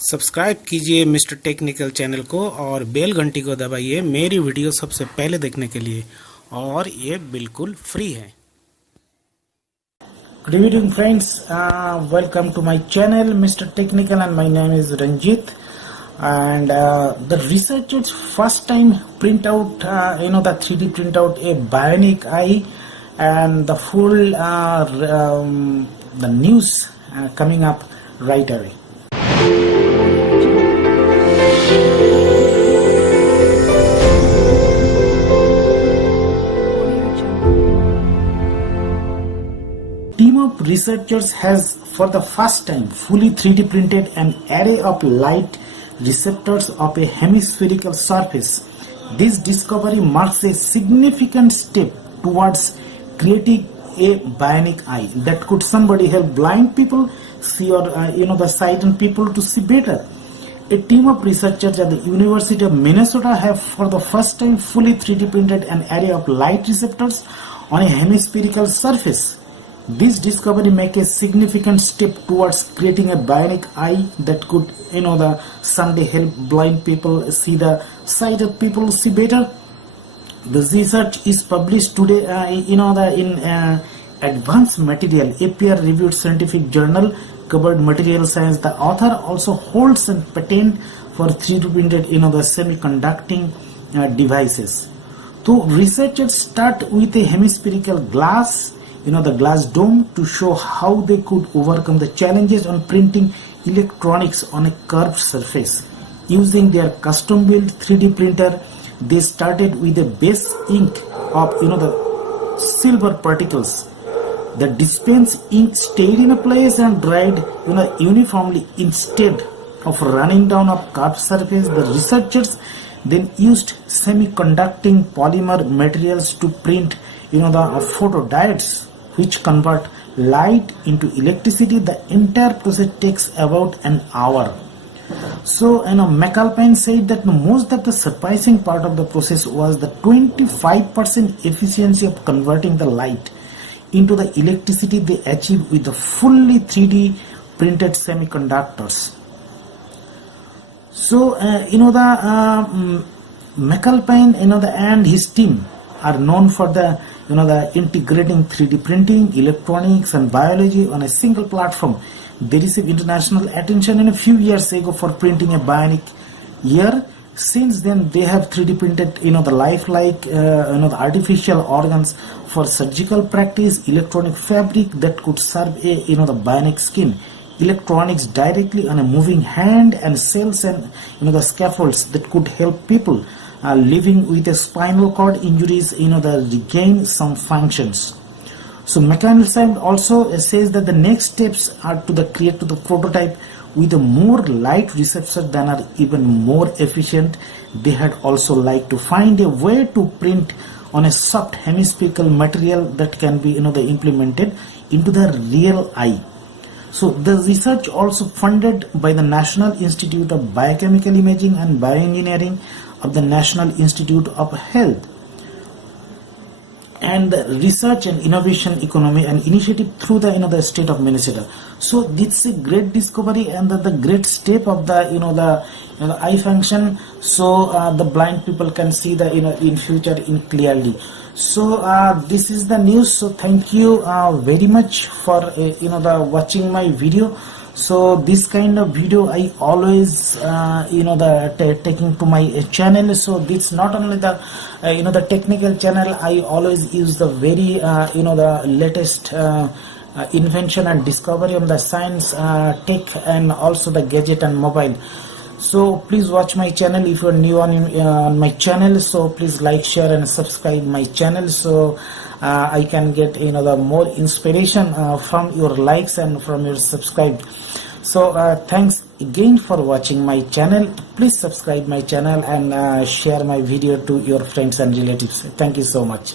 Subscribe कीजिए mister technical channel को और बेल घंटी को दबाइए मेरी वीडियो सबसे पहले देखने के लिए, और ये बिल्कुल फ्री है। Good evening friends, welcome to my channel Mr. Technical, and my name is Ranjit. And the researchers first time print out the 3D print out a bionic eye, and the full the news coming up right away. Team of researchers has for the first time fully 3D printed an array of light receptors of a hemispherical surface. This discovery marks a significant step towards creating a bionic eye that could somebody help blind people see, or the sighted people to see better. A team of researchers at the University of Minnesota have for the first time fully 3D printed an array of light receptors on a hemispherical surface. This discovery makes a significant step towards creating a bionic eye that could, someday help blind people see, the sighted people see better. The research is published today, in Advanced Material, a peer-reviewed scientific journal covered material science. The author also holds a patent for 3D printed, the semiconducting devices. So researchers start with a hemispherical glass, the glass dome, to show how they could overcome the challenges on printing electronics on a curved surface. Using their custom-built 3D printer, they started with a base ink of the silver particles. The dispensed ink stayed in a place and dried uniformly instead of running down a curved surface. The researchers then used semiconducting polymer materials to print the photodiodes, which convert light into electricity. The entire process takes about an hour. So McAlpine said that most of the surprising part of the process was the 25% efficiency of converting the light into the electricity they achieved with the fully 3D printed semiconductors. So McAlpine and his team are known for the integrating 3D printing, electronics and biology on a single platform. They received international attention a few years ago for printing a bionic ear. Since then they have 3D printed the lifelike the artificial organs for surgical practice, electronic fabric that could serve a the bionic skin, electronics directly on a moving hand, and cells and the scaffolds that could help people living with a spinal cord injuries the regain some functions. So McAlpine also says that the next steps are to create the prototype with a more light receptor than are even more efficient. They had also like to find a way to print on a soft hemispherical material that can be implemented into the real eye. So the research also funded by the National Institute of Biochemical Imaging and Bioengineering of the National Institute of Health, and the Research and Innovation Economy and Initiative through the state of Minnesota. So this is a great discovery and the great step of the eye function, so the blind people can see the in future in clearly. So this is the news. So thank you very much for watching my video. So this kind of video I always taking to my channel. So this not only the the technical channel, I always use the very the latest invention and discovery of the science, tech, and also the gadget and mobile. So please watch my channel if you are new on my channel. So please like, share and subscribe my channel, so I can get the more inspiration from your likes and from your subscribe. So thanks again for watching my channel. Please subscribe my channel and share my video to your friends and relatives. Thank you so much.